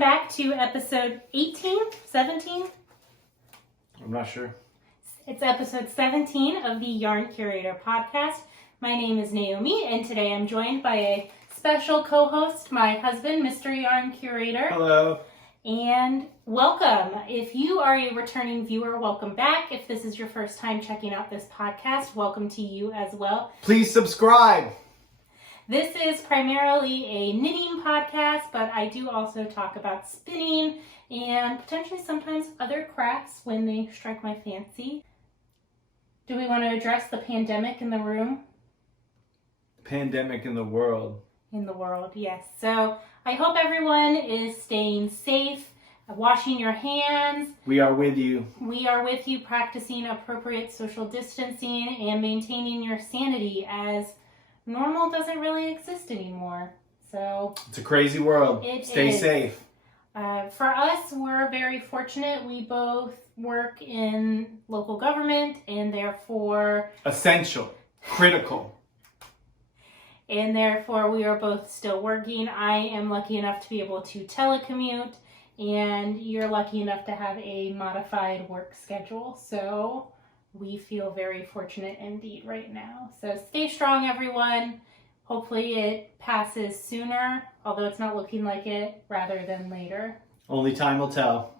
back to episode 18, 17? I'm not sure. It's episode 17 of the Yarn Curator podcast. My name is Naomi, and today I'm joined by a special co-host, my husband, Mr. Yarn Curator. Hello. And welcome. If you are a returning viewer, welcome back. If this is your first time checking out this podcast, welcome to you as well. Please subscribe. This is primarily a knitting podcast, but I do also talk about spinning and potentially sometimes other crafts when they strike my fancy. Do we want to address the pandemic in the room? Pandemic in the world. In the world, yes. So I hope everyone is staying safe, washing your hands. We are with you. We are with you, practicing appropriate social distancing and maintaining your sanity, as normal doesn't really exist anymore. So it's a crazy world. Stay safe. For us, we're very fortunate. We both work in local government and therefore essential, critical. And therefore we are both still working. I am lucky enough to be able to telecommute, and you're lucky enough to have a modified work schedule. So we feel very fortunate indeed right now. So stay strong, everyone. Hopefully it passes sooner, although it's not looking like it, rather than later. Only time will tell.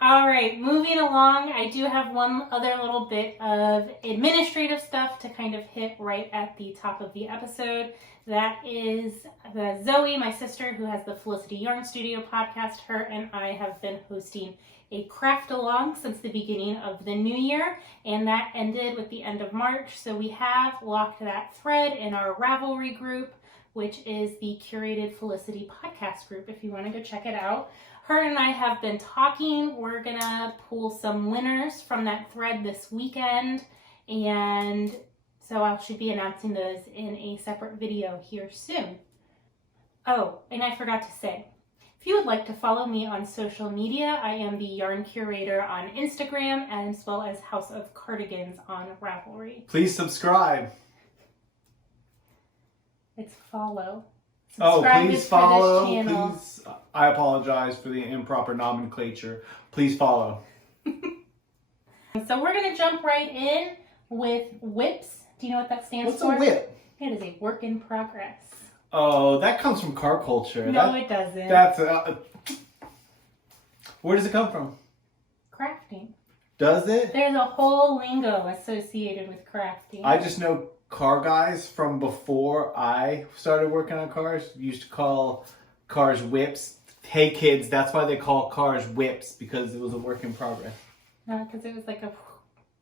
All right, moving along, I do have one other little bit of administrative stuff to kind of hit right at the top of the episode. That is Zoe, my sister, who has the Felicity Yarn Studio podcast. Her and I have been hosting a craft along since the beginning of the new year, and that ended with the end of March. So we have locked that thread in our Ravelry group, which is the Curated Felicity podcast group, if you want to go check it out. Her and I have been talking. We're gonna pull some winners from that thread this weekend, and so I should be announcing those in a separate video here soon. Oh, and I forgot to say, if you would like to follow me on social media, I am the Yarn Curator on Instagram, as well as House of Cardigans on Ravelry. Please subscribe. It's follow. Subscribe please follow. Please, I apologize for the improper nomenclature. Please follow. So we're going to jump right in with whips. Do you know what that stands for? What's a whip? It is a work in progress. Oh, that comes from car culture. No, it doesn't. That's where does it come from? Crafting. Does it? There's a whole lingo associated with crafting. I just know car guys from before I started working on cars used to call cars whips. Hey kids, that's why they call cars whips, because it was a work in progress. No, because it was like a...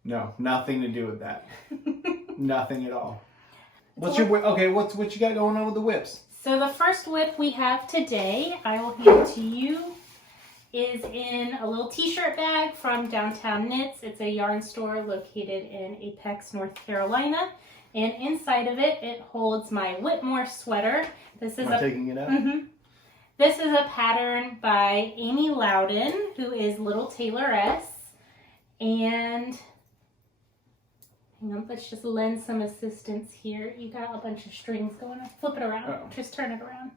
No, nothing to do with that. Nothing at all. What's your whip? Okay, what you got going on with the whips? So the first whip we have today, I will hand to you, is in a little t-shirt bag from Downtown Knits. It's a yarn store located in Apex, North Carolina. And inside of it, it holds my Whitmoor sweater. This is taking it out? Mm-hmm. This is a pattern by Amy Lowden, who is Little Tailoress. And hang on, let's just lend some assistance here. You got a bunch of strings going on. Flip it around. Uh-oh. Just turn it around.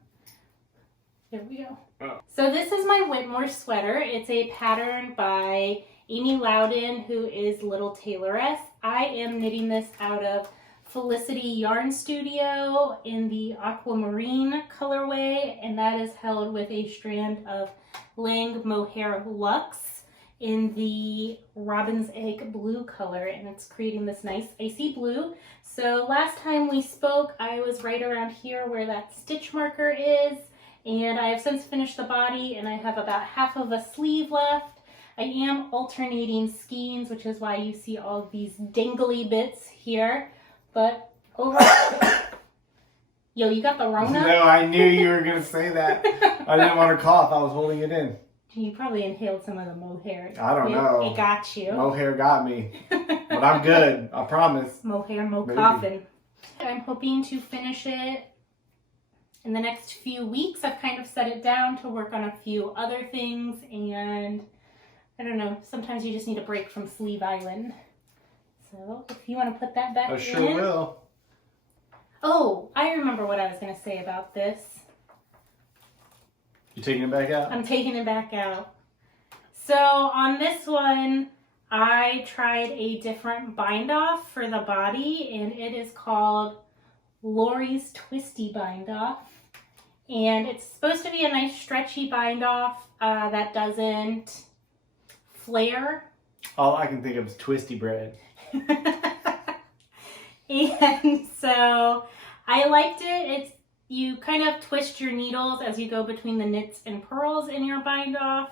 There we go. Oh. So this is my Whitmoor sweater. It's a pattern by Amy Lowden, who is Little Tailoress. I am knitting this out of Felicity Yarn Studio in the Aquamarine colorway, and that is held with a strand of Lang Mohair Luxe in the Robin's Egg blue color, and it's creating this nice icy blue. So last time we spoke, I was right around here where that stitch marker is, and I have since finished the body, and I have about half of a sleeve left. I am alternating skeins, which is why you see all of these dangly bits here. But overall, yo, you got the Rona? No, I knew you were going to say that. I didn't want to cough. I was holding it in. You probably inhaled some of the mohair. I don't know. It got you. Mohair got me. But I'm good. I promise. Mohair, mo coffin. I'm hoping to finish it in the next few weeks. I've kind of set it down to work on a few other things, and I don't know, sometimes you just need a break from Sleeve Island. So if you want to put that back in. I sure will. Oh, I remember what I was going to say about this. You taking it back out? I'm taking it back out. So on this one, I tried a different bind off for the body, and it is called Lori's Twisty Bind Off. And it's supposed to be a nice stretchy bind off that doesn't flare. All I can think of is twisty bread. And so I liked it. You kind of twist your needles as you go between the knits and purls in your bind off,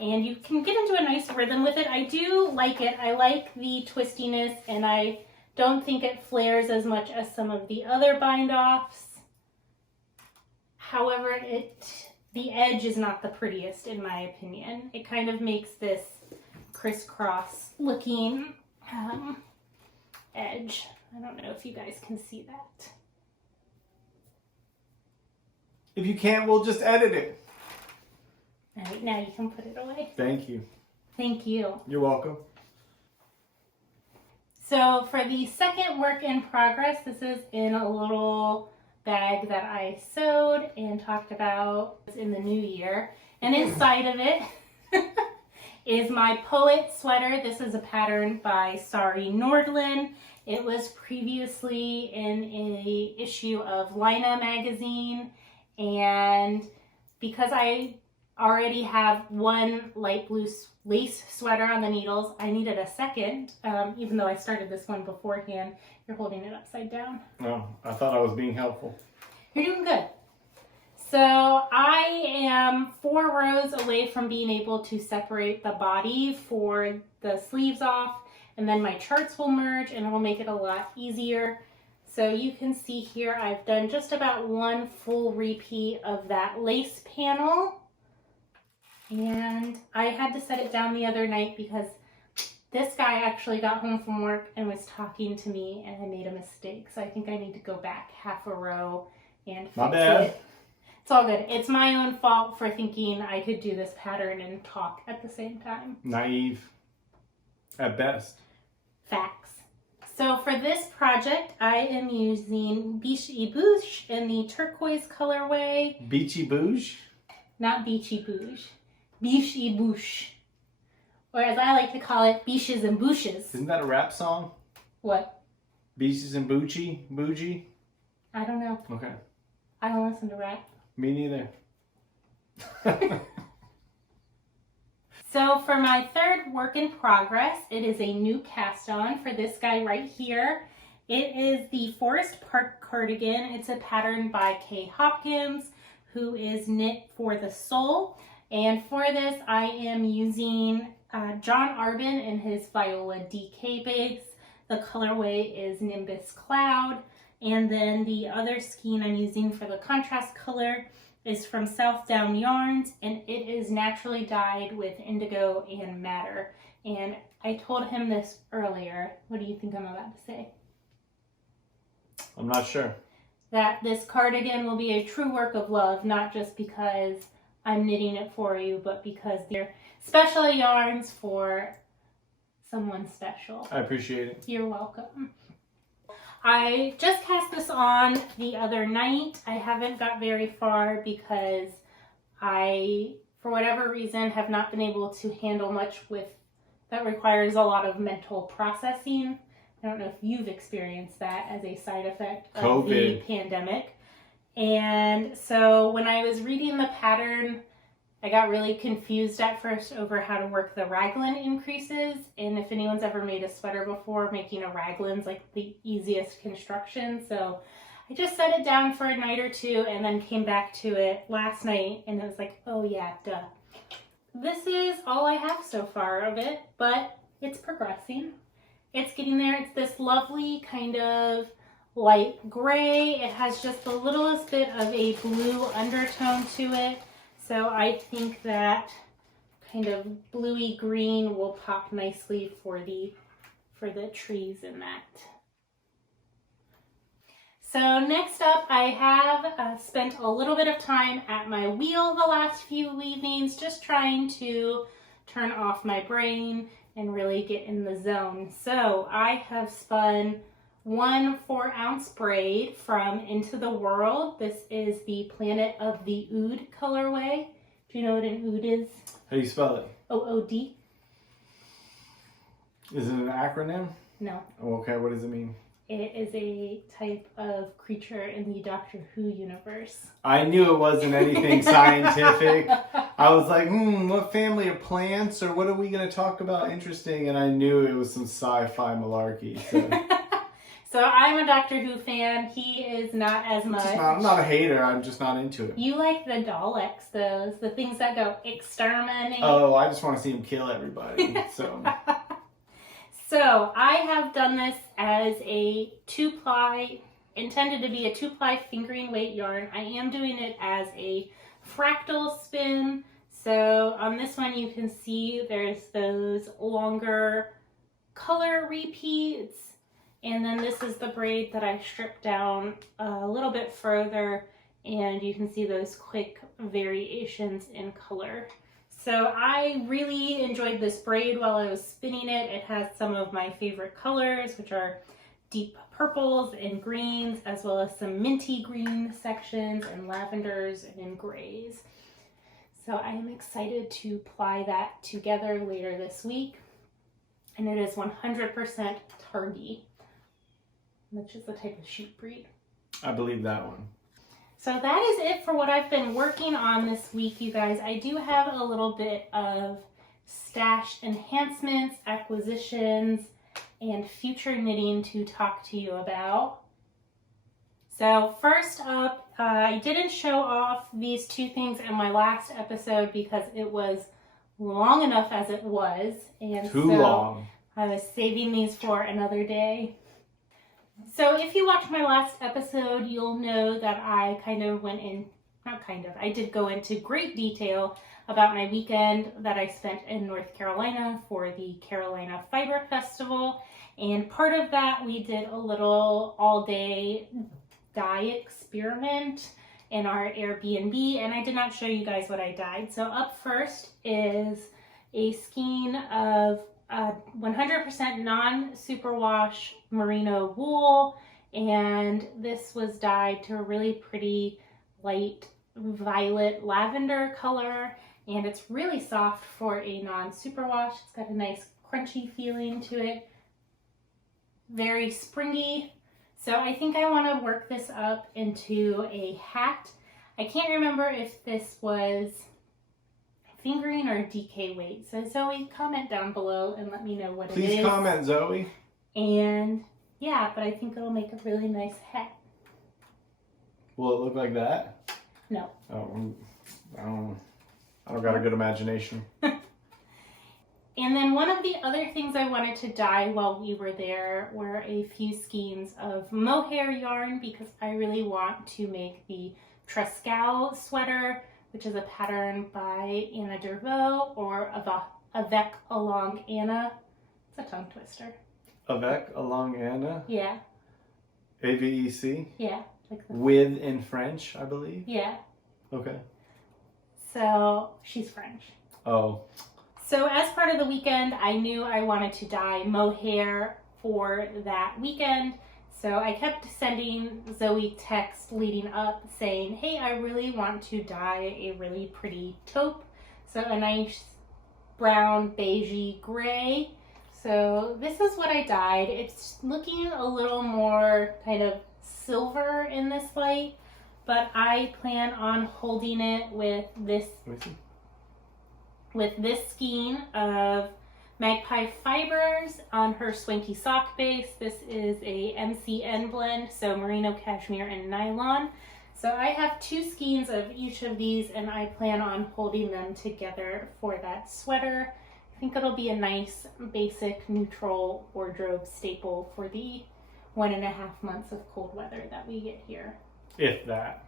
and you can get into a nice rhythm with it. I do like it. I like the twistiness, and I don't think it flares as much as some of the other bind offs. However, the edge is not the prettiest in my opinion. It kind of makes this crisscross looking edge. I don't know if you guys can see that. If you can't, we'll just edit it. All right, now you can put it away. Thank you. Thank you. You're welcome. So for the second work in progress, this is in a little bag that I sewed and talked about in the new year. And inside of it is my Poet sweater. This is a pattern by Sari Norland. It was previously in a issue of Lina magazine, and because I already have one light blue lace sweater on the needles, I needed a second, even though I started this one beforehand. You're holding it upside down. Oh, I thought I was being helpful. You're doing good. So I am 4 rows away from being able to separate the body for the sleeves off, and then my charts will merge and it will make it a lot easier. So you can see here I've done just about 1 full repeat of that lace panel, and I had to set it down the other night because this guy actually got home from work and was talking to me, and I made a mistake. So I think I need to go back half a row and fix My bad. it. It's all good. It's my own fault for thinking I could do this pattern and talk at the same time. Naive. At best. Facts. So for this project, I am using Biches in the turquoise colorway. Beachy Bouge? Not Beachy Bouge. Biches. Or as I like to call it, Biches and Busches. Isn't that a rap song? What? Beaches and Bougie? Bougie? I don't know. Okay. I don't listen to rap. Me neither. So for my third work in progress, it is a new cast on for this guy right here. It is the Forest Park cardigan. It's a pattern by Hopkins, who is knit for the sole. And for this, I am using John Arbon in his Viola DK base. The colorway is Nimbus Cloud. And then the other skein I'm using for the contrast color is from Southdown Yarns, and it is naturally dyed with indigo and madder. And I told him this earlier. What do you think I'm about to say? I'm not sure. That this cardigan will be a true work of love, not just because I'm knitting it for you, but because they're special yarns for someone special. I appreciate it. You're welcome. I just cast this on the other night. I haven't got very far because I, for whatever reason, have not been able to handle much with that requires a lot of mental processing. I don't know if you've experienced that as a side effect of the pandemic. And so when I was reading the pattern, I got really confused at first over how to work the raglan increases. And if anyone's ever made a sweater before, making a raglan's like the easiest construction. So I just set it down for a night or two and then came back to it last night and it was like, oh yeah, duh. This is all I have so far of it, but it's progressing. It's getting there. It's this lovely kind of light gray. It has just the littlest bit of a blue undertone to it. So I think that kind of bluey green will pop nicely for the trees in that. So next up, I have spent a little bit of time at my wheel the last few weavings, just trying to turn off my brain and really get in the zone. So I have spun 1 4-ounce braid from Into the World. This is the Planet of the Oud colorway. Do you know what an ood is? How do you spell it? O-O-D? Is it an acronym? No. Oh, okay, what does it mean? It is a type of creature in the Doctor Who universe. I knew it wasn't anything scientific. I was like, what family of plants or what are we going to talk about interesting? And I knew it was some sci-fi malarkey. So, so I'm a Doctor Who fan. He is not as much. I'm not a hater. I'm just not into it. You like the Daleks, the things that go exterminate. Oh, I just want to see him kill everybody. So... So I have done this as a 2-ply, intended to be a 2-ply fingering weight yarn. I am doing it as a fractal spin. So on this one you can see there's those longer color repeats. And then this is the braid that I stripped down a little bit further, and you can see those quick variations in color. So I really enjoyed this braid while I was spinning it. It has some of my favorite colors, which are deep purples and greens, as well as some minty green sections and lavenders and grays. So I am excited to ply that together later this week. And it is 100% Targi, which is the type of sheep breed. I believe that one. So that is it for what I've been working on this week, you guys. I do have a little bit of stash enhancements, acquisitions, and future knitting to talk to you about. So first up, I didn't show off these two things in my last episode because it was long enough as it was. And Too long. I was saving these for another day. So if you watched my last episode, you'll know that I I did go into great detail about my weekend that I spent in North Carolina for the Carolina Fiber Festival. And part of that, we did a little all-day dye experiment in our Airbnb, and I did not show you guys what I dyed. So up first is a skein of 100% non-superwash merino wool, and this was dyed to a really pretty light violet lavender color, and it's really soft for a non-superwash. It's got a nice crunchy feeling to it, very springy. So I think I want to work this up into a hat. I can't remember if this was fingering or DK weight. So Zoe, comment down below and let me know what it is. Please comment, Zoe. And yeah, but I think it'll make a really nice hat. Will it look like that? No. Oh, I don't got a good imagination. And then one of the other things I wanted to dye while we were there were a few skeins of Mohair Yarn, because I really want to make the Trescao sweater, which is a pattern by Anna Dervout, or Avec Along Anna. It's a tongue twister. Avec Along Anna? Yeah. AVEC? Yeah. Like With in French, I believe? Yeah. Okay. So she's French. Oh. So as part of the weekend, I knew I wanted to dye mohair for that weekend. So I kept sending Zoe texts leading up saying, hey, I really want to dye a really pretty taupe. So a nice brown beigey gray. So this is what I dyed. It's looking a little more kind of silver in this light, but I plan on holding it with this skein of Magpie Fibers on her Swanky sock base. This is a MCN blend, so merino, cashmere, and nylon. So I have two skeins of each of these, and I plan on holding them together for that sweater. I think it'll be a nice, basic, neutral wardrobe staple for the 1.5 months of cold weather that we get here. If that.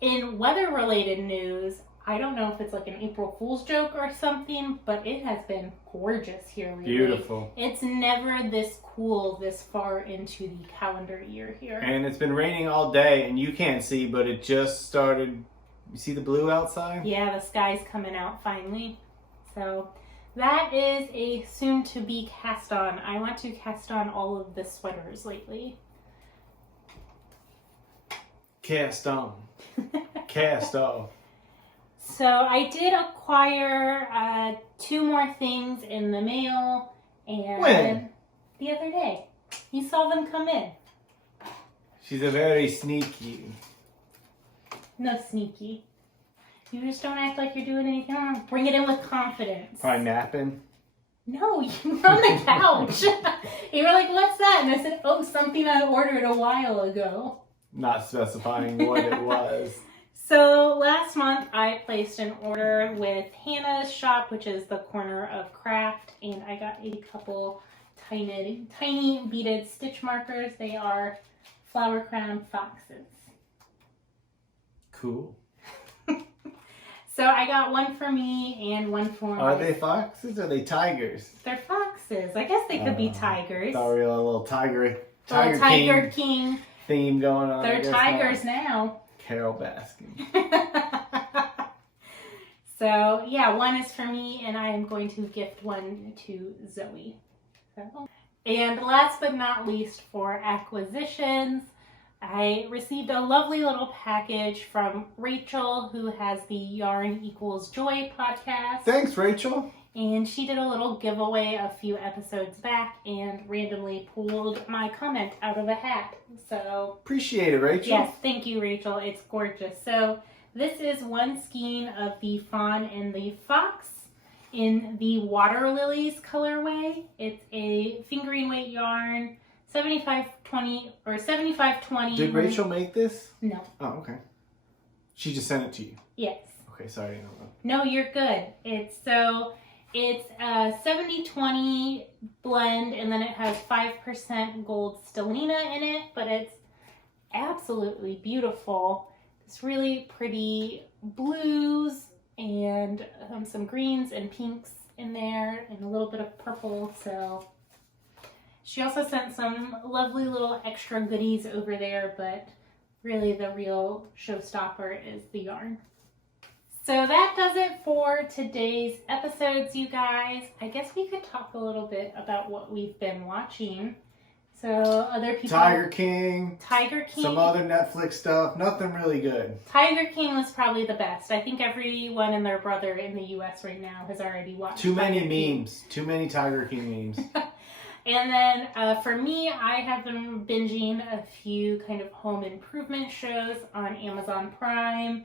In weather-related news, I don't know if it's like an April Fool's joke or something, but it has been gorgeous here lately. Beautiful. It's never this cool this far into the calendar year here. And it's been raining all day, and you can't see, but it just started. You see the blue outside? Yeah, the sky's coming out finally. So that is a soon-to-be cast on. I want to cast on all of the sweaters lately. Cast on. Cast off. So I did acquire 2 more things in the mail, and When? The other day. You saw them come in. She's a very sneaky. No sneaky. You just don't act like you're doing anything wrong. Bring it in with confidence. Probably napping. No, you were on the couch. You were like, what's that? And I said, oh, something I ordered a while ago. Not specifying what it was. So last month I placed an order with Hannah's shop, which is the corner of craft, and I got a couple tiny beaded stitch markers. They are flower crown foxes. Cool. So I got one for me and one for Are they foxes or are they tigers? They're foxes. I guess they could be tigers. Thought we were a little tiger King theme going on. They're tigers now. Carol Baskin. So yeah, one is for me, and I am going to gift one to Zoe. So. And last but not least, for acquisitions, I received a lovely little package from Rachel, who has the Yarn Equals Joy podcast. Thanks, Rachel. And she did a little giveaway a few episodes back and randomly pulled my comment out of a hat. So appreciate it, Rachel. yes, thank you, Rachel. It's gorgeous. So this is one skein of the Fawn and the Fox in the Water Lilies colorway. It's a fingering weight yarn, 75/20 or 75/20. Did Rachel make this? No. Oh, okay. She just sent it to you. Yes. Okay, sorry. No, you're good. It's a 70/20 blend, and then it has 5% gold stellina in it, but it's absolutely beautiful. It's really pretty blues and some greens and pinks in there and a little bit of purple. So she also sent some lovely little extra goodies over there, but really the real showstopper is the yarn. So that does it for today's episodes, you guys. I guess we could talk a little bit about what we've been watching. So other people... Tiger King. Some other Netflix stuff. Nothing really good. Tiger King was probably the best. I think everyone and their brother in the U.S. right now has already watched Too many Tiger King. memes. Too many Tiger King memes. And then for me, I have been binging a few kind of home improvement shows on Amazon Prime.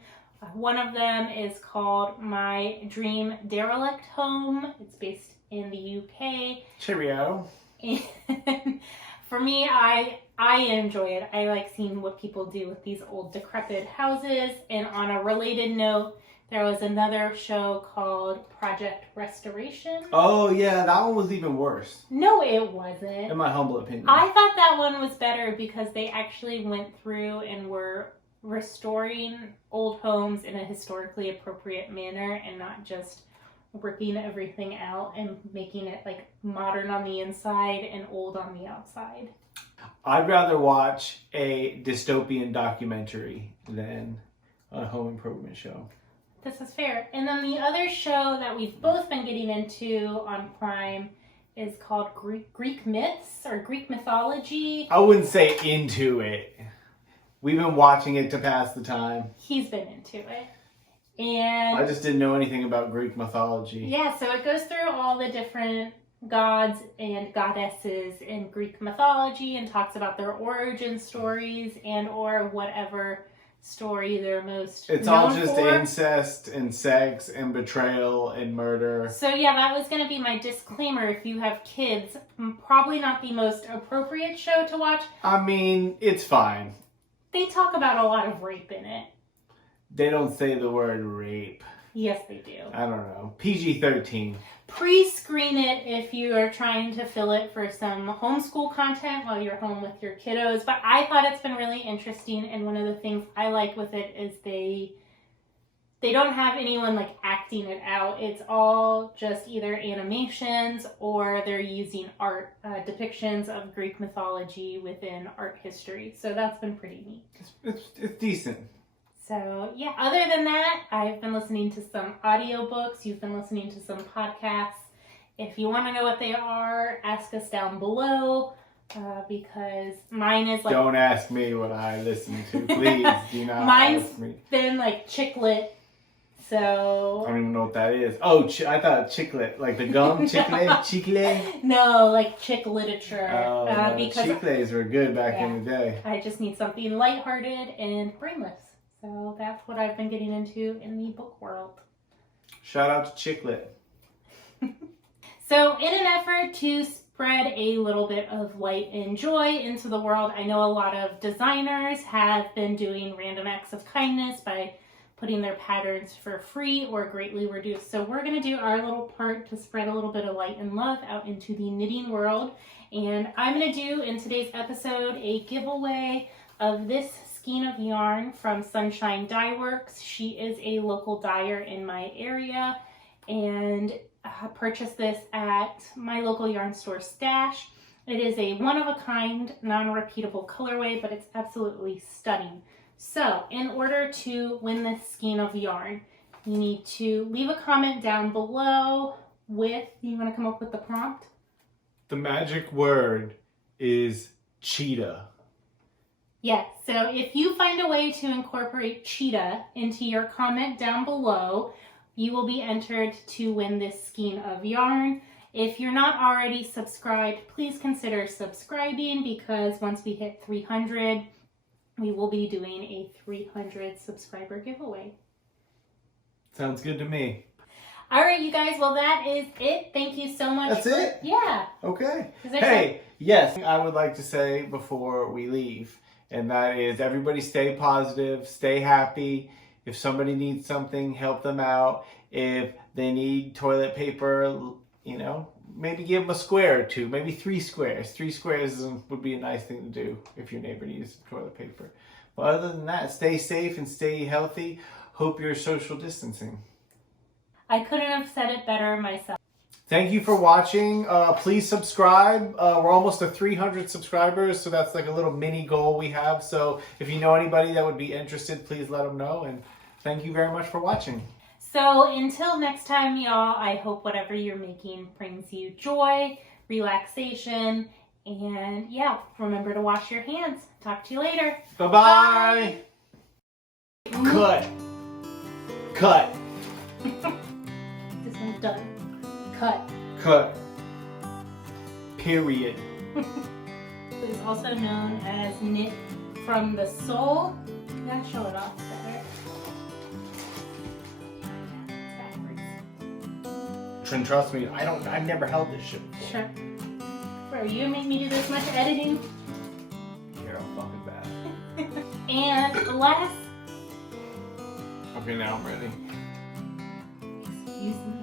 One of them is called My Dream Derelict Home. It's based in the UK. Cheerio. And for me, I enjoy it. I like seeing what people do with these old decrepit houses. And on a related note, there was another show called Project Restoration. Oh, yeah, that one was even worse. No, it wasn't. In my humble opinion. I thought that one was better because they actually went through and were restoring old homes in a historically appropriate manner and not just ripping everything out and making it like modern on the inside and old on the outside. I'd rather watch a dystopian documentary than a home improvement show. This is fair. And then the other show that we've both been getting into on Prime is called Greek Myths or Greek Mythology. I wouldn't say into it. We've been watching it to pass the time. He's been into it. And I just didn't know anything about Greek mythology. yeah, so it goes through all the different gods and goddesses in Greek mythology and talks about their origin stories and or whatever story they're most It's known all just for. incest and sex and betrayal and murder. So yeah, that was going to be my disclaimer. If you have kids, probably not the most appropriate show to watch. I mean, it's fine. They talk about a lot of rape in it. They don't say the word rape. Yes, they do. I don't know. PG-13. Pre-screen it if you are trying to fill it for some homeschool content while you're home with your kiddos. But I thought it's been really interesting, and one of the things I like with it is they don't have anyone like acting it out. It's all just either animations or they're using art depictions of Greek mythology within art history. So that's been pretty neat. It's decent. So yeah, other than that, I've been listening to some audiobooks. You've been listening to some podcasts. If you want to know what they are, ask us down below because mine is like... Don't ask me what I listen to. Please do not Mine's ask me. been like chick lit So I don't even know what that is. Oh, I thought chiclet, like the gum, chicle. no, like chick literature. Oh, because chicles were good back in the day. I just need something lighthearted and brainless. So that's what I've been getting into in the book world. Shout out to Chicklet. So in an effort to spread a little bit of light and joy into the world, I know a lot of designers have been doing random acts of kindness by putting their patterns for free or greatly reduced. So we're going to do our little part to spread a little bit of light and love out into the knitting world. And I'm going to do in today's episode a giveaway of this skein of yarn from Sunshine Dye Works. She is a local dyer in my area, and I purchased this at my local yarn store Stash. It is a one-of-a-kind, non-repeatable colorway, but it's absolutely stunning. So, in order to win this skein of yarn, you need to leave a comment down below with, you want to come up with the prompt? The magic word is cheetah. Yes, so if you find a way to incorporate cheetah into your comment down below, you will be entered to win this skein of yarn. If you're not already subscribed, please consider subscribing, because once we hit 300, we will be doing a 300 subscriber giveaway. Sounds good to me. All right, you guys. Well, that is it. Thank you so much. That's it? Yeah. Okay. Hey, yes, I would like to say before we leave, and that is everybody stay positive, stay happy. If somebody needs something, help them out. If they need toilet paper, you know, maybe give them a square or two, maybe 3 squares. 3 squares would be a nice thing to do if your neighbor needs toilet paper. But other than that, stay safe and stay healthy. Hope you're social distancing. I couldn't have said it better myself. Thank you for watching. Please subscribe. We're almost to 300 subscribers, so that's like a little mini goal we have. So if you know anybody that would be interested, please let them know. And thank you very much for watching. So until next time, y'all, I hope whatever you're making brings you joy, relaxation, and yeah, remember to wash your hands. Talk to you later. Bye-bye. Cut. Cut. This one's done. Cut. Cut. Period. It is also known as knit from the sole. You gotta show it off better. Trin, trust me, I've never held this shit before. Sure. Bro, you make me do this much editing. You're fucking bad. And last. Okay, now I'm ready. Excuse me.